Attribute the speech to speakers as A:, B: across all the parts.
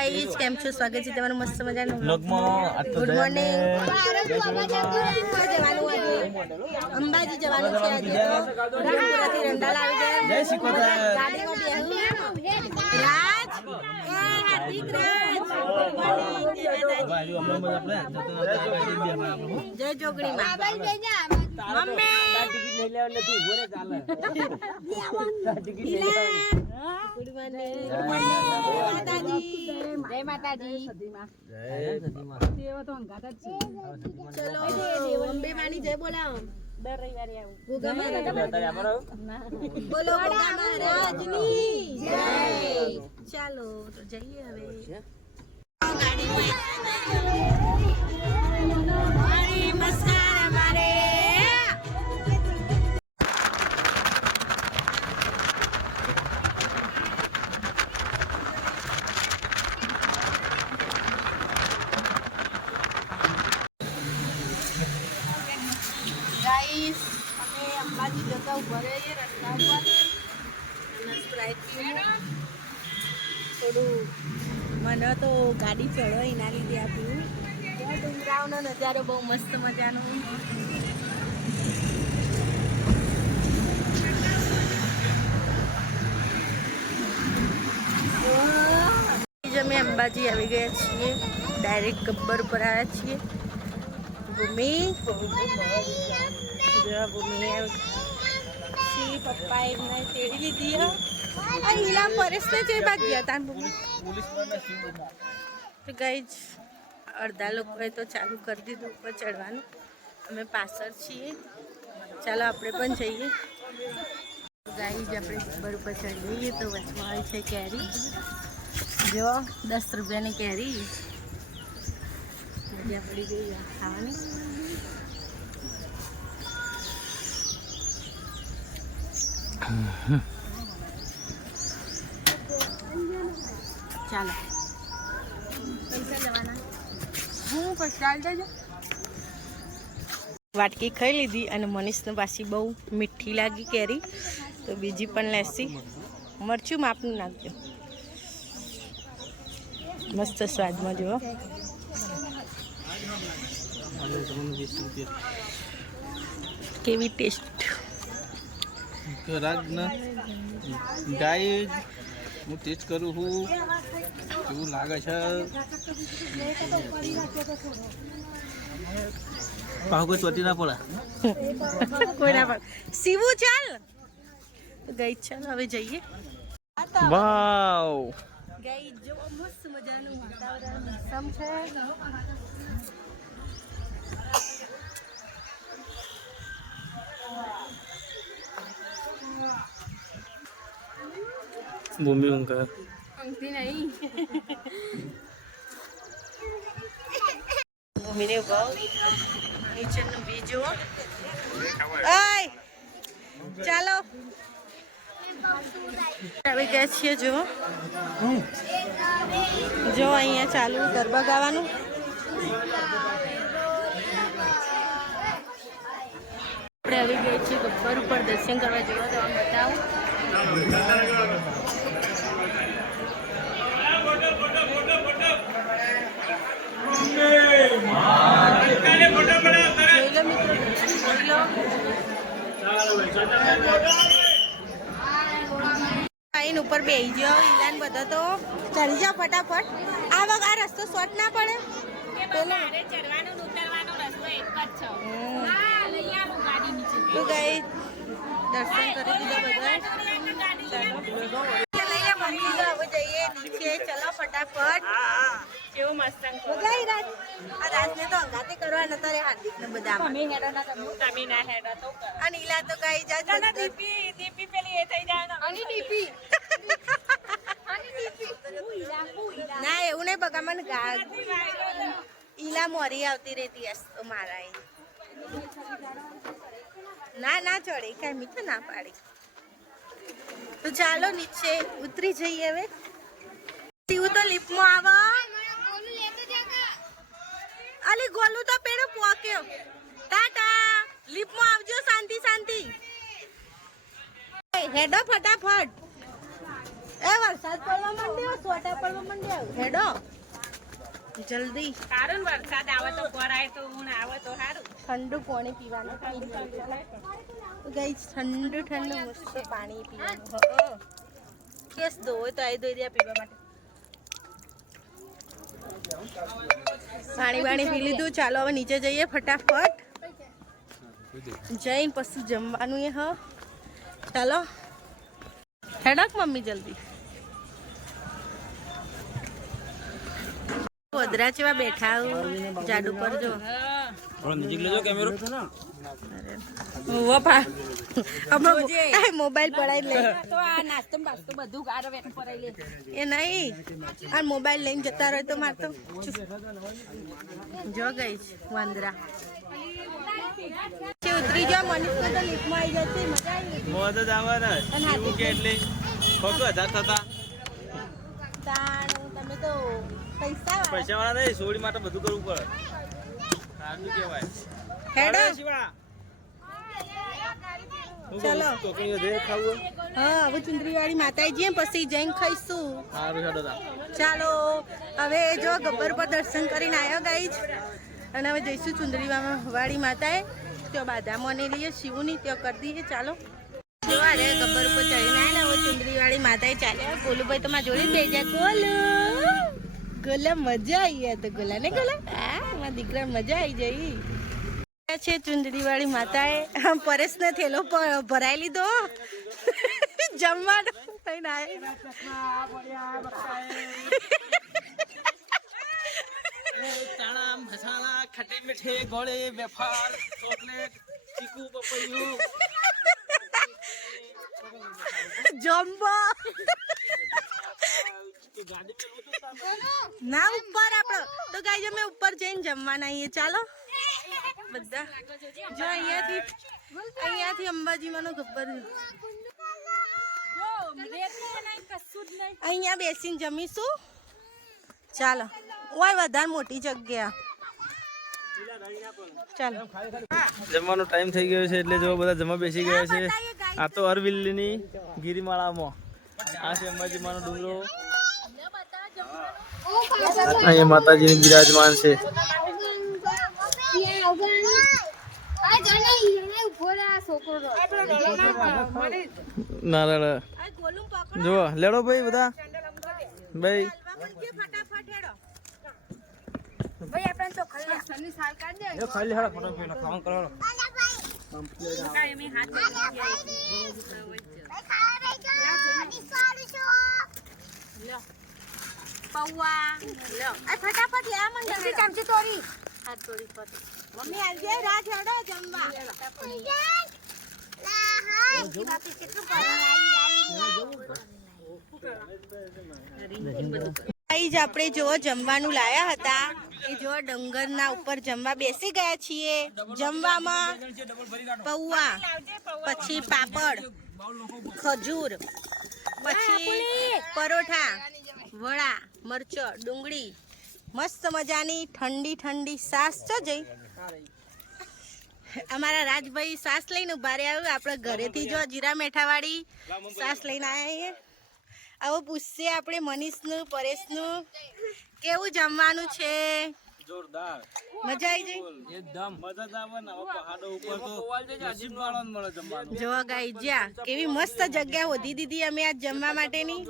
A: Guys કેમ છો? સ્વાગત છે તમારું મસ્ત મજાનું
B: બ્લોગમાં
A: ગુડ મોર્નિંગ અંબાજી જવાનું છે આજે તો. રામપુરાથી રંડાલ આવી ગયા.
B: જય શિકોતર.
A: ગાડીમાં બેહું. રાજ! એ હાર્દિક રાજ! જય જોગણી
B: જય હમણાં બધા આપણે જતો નતા આવે.
A: જય ચલો અંબે માની જય બોલાવો દર રવિવારે બોલો મહારાજની જય ચાલો તો જઈએ હવે ચડો એના લીધે આ ડુંગરાઓનો ડુંગરાવનો નજારો બહુ મસ્ત મજાનો. જ અમે અંબાજી આવી ગયા છીએ. ડાયરેક્ટ ગબ્બર પર આવ્યા છીએ. ભૂમિ. ભૂમિ સી પપ્પા એમને તેડી લીધી હો. પરેશ ને પરેશને જે બાદ ગયા તા ભૂમિ. તો ગઈ જ અડધા લોકોએ તો ચાલુ કરી દીધું ઉપર ચડવાનું. અમે પાછળ છીએ. ચાલો આપણે પણ જઈએ. ગાઈ જ આપણે ઉપર ઉપર ચડી જઈએ તો વચમાં હોય છે કેરી. જો, દસ રૂપિયાની કેરી. મજા પડી ગઈ ખાવાની. ચાલો પૈસા લેવાના હું પછી ચાલ જજો. વાટકી ખાઈ લીધી અને મનીષને પાછી બહુ મીઠી લાગી કેરી. તો બીજી પણ લેસી. મરચું માપનું નાખજો. મસ્ત સ્વાદમાં જુઓ. કેવી ટેસ્ટ.
B: તો રાગ ને ગાય હું ટેસ્ટ કરું છું. કેવું લાગે છે? પાહુ કોઈ ચોટી ના પડે
A: કોઈના પર. સીવું ચાલ. ગઈ ચાલ હવે જઈએ.
B: વાવ.
A: ગઈ જો મસ્ત મજાનું વાતાવરણ મોસમ છે.
B: ભૂમિ ઊંઘ
A: ભૂમિને ભાવ નીચેનું બી જુઓ ચાલો આવી ગયા છીએ જુઓ જો અહીંયા ચાલુ ગરબા ગાવાનું આપણે આવી ગઈ છીએ ગબ્બર ઉપર દર્શન કરવા જવા તો આમ બતાવું જોઈ લો મિત્રો જોઈ લો આઈન ઉપર બેહી જાઓ ઈલાન બધો તો ચડી જાઓ ફટાફટ. આ વખત આ રસ્તો શોર્ટ ના પડે. તો ગઈ. દર્શન કરી દીધા બધા લઈને મંદિર હવે જઈએ નીચે. ચલો ફટાફટ. કેવો મસ્ત આ રાજને તો અંગાતે કરવા નતા રે હાર્દિક ને બધા અમે હેડા ના તમે. ના હેડા તો અને ઈલા તો ગઈ જા ના દીપી દીપી પેલી એ થઈ જાય અને દીપી. ના એવું નહીં બગા મને ઈલા મોરી આવતી રહેતી તો મારા એ. ના ના ચડે કઈ મીઠા ના પાડી. તો ચાલો નીચે ઉતરી જઈએ હવે. સીવું તો લિફ્ટમાં આવો. અલી ગોલું તો પેલો પોક્યો. ટાટા. લીપમાં આવજો શાંતિ શાંતિ. હેડો ફટાફટ. એ વરસાદ પડવા માંડ્યો સોટા પડવા માંડ્યો. હેડો. જલ્દી.
C: કારણ વરસાદ આવે તો ભરાય તો ઊણ આવે તો સારું
A: ઠંડુ પાણી પીવાનું. ગઈ ઠંડુ ઠંડુ મસ્ત પાણી પીવાનું. કેસ દો તો દો દે પીવા માટે. પાણી વાણી પી લીધું. ચાલો હવે નીચે જઈએ ફટાફટ. જઈને પછી જમવાનું એ હ. ચાલો. હેડક મમ્મી જલ્દી. ગોદરા જેવા બેઠા જાડુ પર જો. મોબાઈલ પડાઈ લે.
C: તો આ નાસ્તો બાસ્તો બધું ગારો વેટ ભરાઈ લે.
A: એ નહીં. આ મોબાઈલ લઈને જતા રહે તો માર તો જો ગઈ વાંદરા. પછી ઉતરી જો મનીષ તો આવી જશે મજા આવી
B: મોજ જ આવવાના. એવું કે એટલે ખોટું હજાર થતા.
A: તાણ તમે તો પૈસા
B: પૈસા વાળા નહીં સોડી માટે બધું કરવું પડે. સારું કહેવાય
A: હેડો.
B: અરે શિવા. હું કહું,
A: ચલો.
B: ચોકડીઓ જે ખાવું
A: હા હવે ચુંદરી વાળી માતાજી જઈએ પછી જઈને ખાઈશું.
B: સારું હેડો
A: ચાલો હવે જો ગબ્બર પર દર્શન કરીને આવ્યો ગાઈજ અને હવે જઈશું ચુંદડી વાળી માતાએ. ત્યાં બાદામોને લઈએ શિવની ત્યાં કરી દઈએ. ચાલો. જો અરે ગબ્બર પર ચડીને આવ્યા હવે ચુંદડી વાળી માતાએ ચાલ્યા. ગોલુભાઈ તમારા જોડે જ જાય ગોલુ. ગોલા મજા આવી ગયા તો ગોલા ને ગોલા. મારા દીકરા મજા આવી જઈ. છે ચુંદડી વાળી માતાએ. આમ પરેશને થેલો ભરાઈ લીધો. જમવાનું થઈને
B: ચણા મસાલા ખટ્ટી મીઠી ગોળે વેફર ચોકલેટ ચીકુ પપૈયું.
A: જમ્બો
B: તું ગાડી ચલાવું તો સારું.
A: ના ઉપર આપણો. તો ગાઈ અમે ઉપર જઈને જમવાના આવીએ ચાલો. બધા. જો અહીંયાથી અહીંયાથી અંબાજીમાંનો ગબ્બર અહીંયા બેસીને જમીશું. ચાલો. ઓય વધારે મોટી જગ્યા. ચાલો.
B: જમવાનો ટાઈમ થઈ ગયો છે એટલે જો બધા જમવા બેસી ગયા છે. આ તો અરવિલ્લીની ગિરિમાળામાં. આ છે અંબાજીમાંનો ડુંગરો. અહીંયા માતાજીની બિરાજમાન છે. નારાયણ.
A: આ ગોલું પકડો
B: જો લેડો ભાઈ બધા. ભાઈ.
A: ફટાફટ પૌવા. લ્યો આ ફટાફટ લે આ મંડળ ચમચી તોડી આ તોડી ફટ. મમ્મી આજે રાત હેડો જમવા. આપણે જો જમવાનું લાયા હતા. એ જો ડંગરના ઉપર જમવા બેસી ગયા છીએ. જમવામાં પૌવા પછી પાપડ ખજૂર પછી પરોઠા વડા. મરચો, ડુંગળી. મસ્ત મજાની ઠંડી ઠંડી સાસ છો જઈ અમારા રાજભાઈ સાસ લઈને ઊભા રહ્યા આપણે ઘરેથી જો જીરા મેઠાવાળી સાસ લઈને આવ્યા આવો પૂછશે આપણે મનીષનું, પરેશનું, કેવું જમવાનું છે?
B: જોરદાર.
A: મજા આવી જઈ
B: એકદમ. મજા જ આવે ને પહાડો ઉપર તો નસીબ વાળો મળે જમવાનું.
A: જો ગાઈ જ્યાં કેવી મસ્ત જગ્યા હોધી દીધી અમે આજ જમવા માટેની.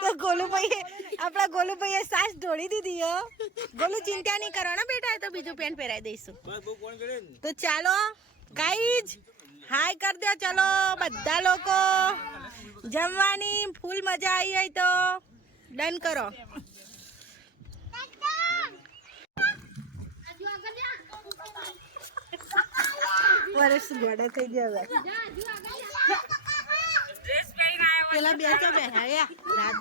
A: તો ગોલુભાઈએ આપણા ગોલુભાઈએ સાસ ઢોળી દીધી હો. ગોલુ ચિંતા નહીં કરો ને બેટા તો બીજું પેન્ટ પહેરાવી દઈશું.
B: બસ બહુ કોણ કરે ને.
A: તો ચાલો ગાઈજ હાય કર દો ચલો બધા લોકો. જમવાની ફૂલ મજા આવી હોય તો. ડન કરો. વર્ષ ગોડે થઈ ગયા હવે. પેલા બે તો બે રાત રાત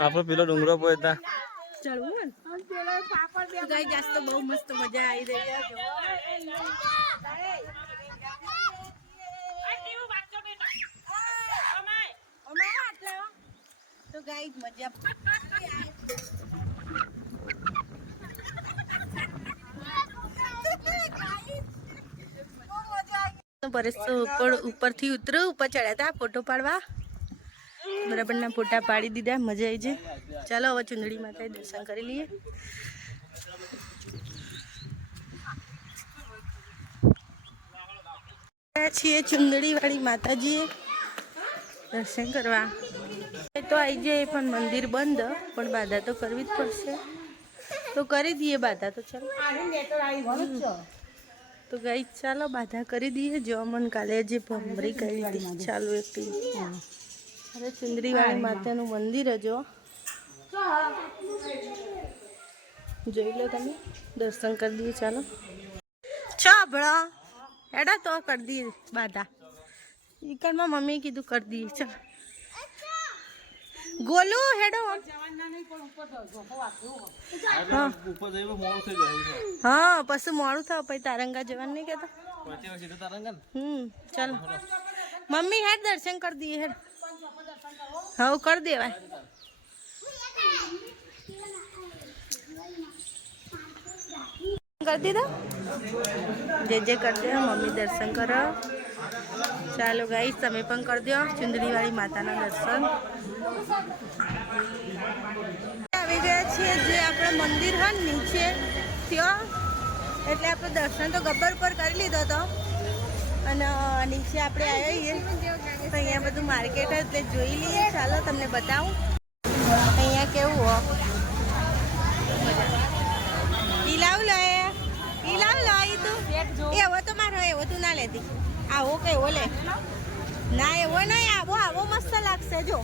B: આપણો પેલો ડુંગરો પોય તા.
A: ગાઈ બહુ મસ્ત મજા આવી રહી છે તો ગાઈ મજા ઉપર ઉપરથી ઉતર્યું ઉપર ચડ્યા હતા ફોટો પાડવા. બરાબરના ફોટા પાડી દીધા, મજા આવી છે ચાલો, હવે ચુંદડી માતા દર્શન કરી લઈએ. છીએ ચુંદડી વાળી માતાજીએ દર્શન કરવા. તો આવી જાય પણ મંદિર બંધ, પણ બાધા તો કરવી જ પડશે. તો કરી દઈએ બાધા તો ચાલો. તો ગઈ ચાલો બાધા કરી દઈએ. જો અમન કાલે જે ભમરી કરી હતી, ચાલો એકલી અરે ચુંદરીવાળી માતાનું મંદિર જો. જોઈ લો તમે. દર્શન કરી દઈએ, ચાલો. ચાભળો હેડા તો કરી દઈએ બાધા. ઈકણમાં મમ્મીએ કીધું કરી દઈએ, ચાલ. ગોલુ હેડો હા.
B: ઉપર જઈએ મોડું થઈ જાય છે
A: હા પછી મોડું થાવ પછી તારંગા જવાનું નહીં કહેતા.
B: પછી સીધા તારંગા
A: હમ ચાલો. મમ્મી હેડ દર્શન કરી દઈએ હેડ. હા કરી દેવાય. કરી દીધા? જે જે કરી દો મમ્મી દર્શન કરો ચાલો ગાઈ તમે પણ કરી દો ચુંદડીવાળી માતાના દર્શન. આવી ગયા છીએ જે આપણે મંદિર હોય નીચે. ત્યાં. એટલે આપણે દર્શન તો ગબ્બર પર કરી લીધો હતો અને નીચે આપણે આવ્યા તો અહીંયા બધું માર્કેટ એટલે જોઈ લઈએ. ચાલો તમને બતાવું. અહીંયા કેવું હો? પીલાવ લો પીલાવ લો એ તું. એવો તો મારો એવો તું ના લેતી. આવો કે એવો લે ના એવો નહીં આવો આવો મસ્ત લાગશે, જો.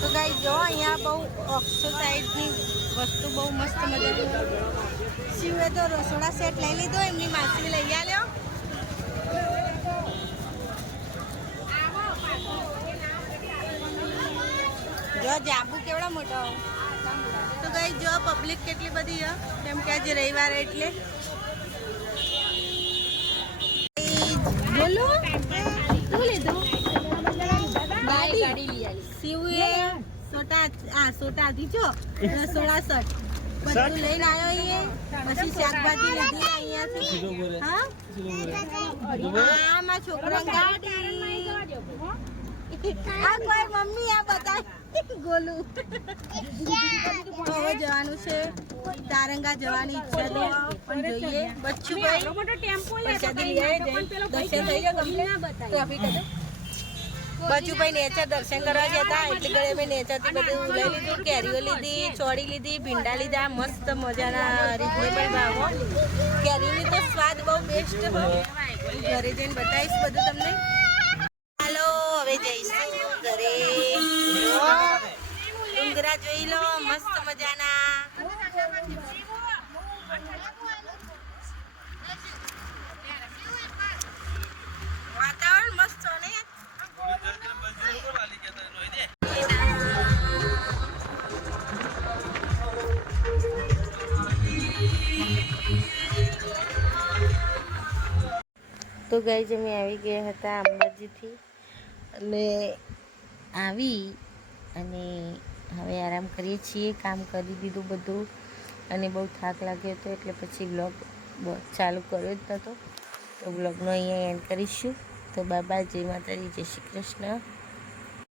A: તો ગાઈ જો અહીંયા બહુ ઓક્સોસાઇડની વસ્તુ બહુ મસ્ત મજા શિવે તો રસોડા સેટ લઈ લીધો, એમની માસી લઈ આલ્યો. જો જાંબુ કેવડો મોટો? તો ગઈ જો પબ્લિક કેટલી બધી કેમ કે આજે રવિવાર એટલે. બોલો. શું લીધું? શિવે સોટા આ સોટા દીધો રસોડા સટ બધું લઈને આવ્યો અહીંયા પછી શાકભાજી લીધી અહીંયાથી હા? આમાં છોકરા ગાડી. આ કોઈ મમ્મી આ બતાય ગોલુ. હવે જવાનું છે તારંગા જવાની ઈચ્છા છે. પણ જોઈએ. દર્શન ગયા? ટ્રાફિક હતું બચુભાઈ નેચર દર્શન કરવા જતા એટલે ઘરે મેં નેચરથી બધું લઈ લીધું કેરીઓ લીધી ચોળી લીધી ભીંડા લીધા મસ્ત મજાના રીઝનેબલ ભાવો. કેરીની તો સ્વાદ બહુ બેસ્ટ હોય ઘરે જઈને બતાવીશ બધું તમને. જઈશું ઘરે ડુંગરા જોઈ લો, મસ્ત મજાના. વાતાવરણ મસ્ત છે ને. તો ગાઈ અમે આવી ગયા હતા અંબાજીથી. અને આવી અને હવે આરામ કરીએ છીએ, કામ કરી દીધું બધું અને બહુ થાક લાગ્યો હતો એટલે પછી બ્લોગ ચાલુ કર્યો જ નહોતો તો બ્લોગનો અહીંયા એન્ડ કરીશું. તો બાબા જય માતાજી, જય શ્રી કૃષ્ણ.